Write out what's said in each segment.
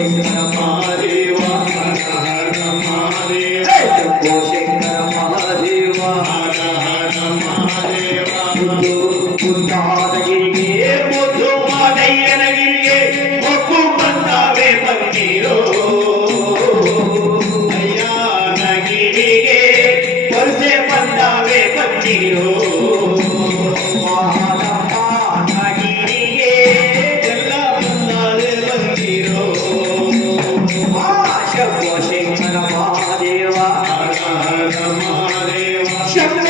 ೇವೋ ಬಂದಿರೋ ಕುಂದೇ ಪಕ್ಕಿರೋ Shall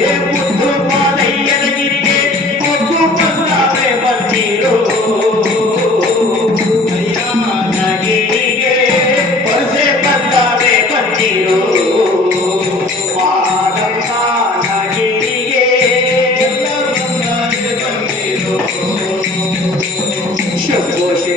Chegou, chegou.